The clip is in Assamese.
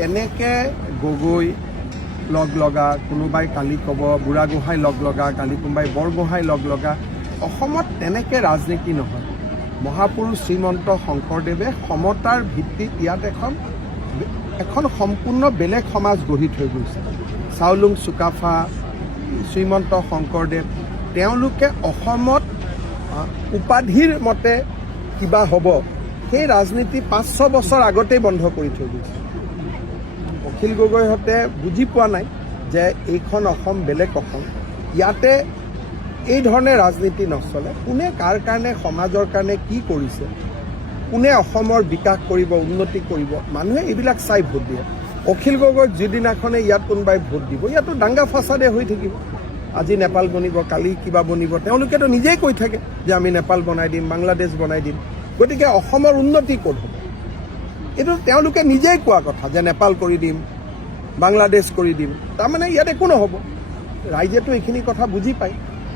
তেনেকৈ গগৈ লগ লগা, কোনোবাই কালি ক'ব বুঢ়াগোহাঁই লগ লগা, কালি কোনোবাই বৰগোহাঁই লগ লগা, অসমত তেনেকৈ ৰাজনীতি নহয়। মহাপুৰুষ শ্ৰীমন্ত শংকৰদেৱে সমতাৰ ভিত্তিত ইয়াত এখন সম্পূৰ্ণ বেলেগ সমাজ গঢ়ি থৈ গৈছে। চাওলুং চুকাফা, শ্ৰীমন্ত শংকৰদেৱ, তেওঁলোকে অসমত উপাধিৰ মতে কিবা হ'ব সেই ৰাজনীতি 5-6 বছৰ আগতেই বন্ধ কৰি থৈ গৈছে। অখিল গগৈহঁতে বুজি পোৱা নাই যে এইখন অসম বেলেগ অসম, ইয়াতে এই ধৰণে ৰাজনীতি নচলে। কোনে কাৰ কাৰণে, সমাজৰ কাৰণে কি কৰিছে, কোনে অসমৰ বিকাশ কৰিব, উন্নতি কৰিব, মানুহে এইবিলাক চাই ভোট দিয়ে। অখিল গগৈক যিদিনাখনে ইয়াত কোনোবাই ভোট দিব, ইয়াতো দাংগা ফাচাদে হৈ থাকিব। আজি নেপাল বনিব, কালি কিবা বনিব, তেওঁলোকেতো নিজেই কৈ থাকে যে আমি নেপাল বনাই দিম, বাংলাদেশ বনাই দিম। গতিকে অসমৰ উন্নতি ক'ত হ'ব? এইটো তেওঁলোকে নিজেই কোৱা কথা যে নেপাল কৰি দিম, বাংলাদেশ কৰি দিম, তাৰমানে ইয়াত একো নহ'ব। ৰাইজেতো এইখিনি কথা বুজি পায়।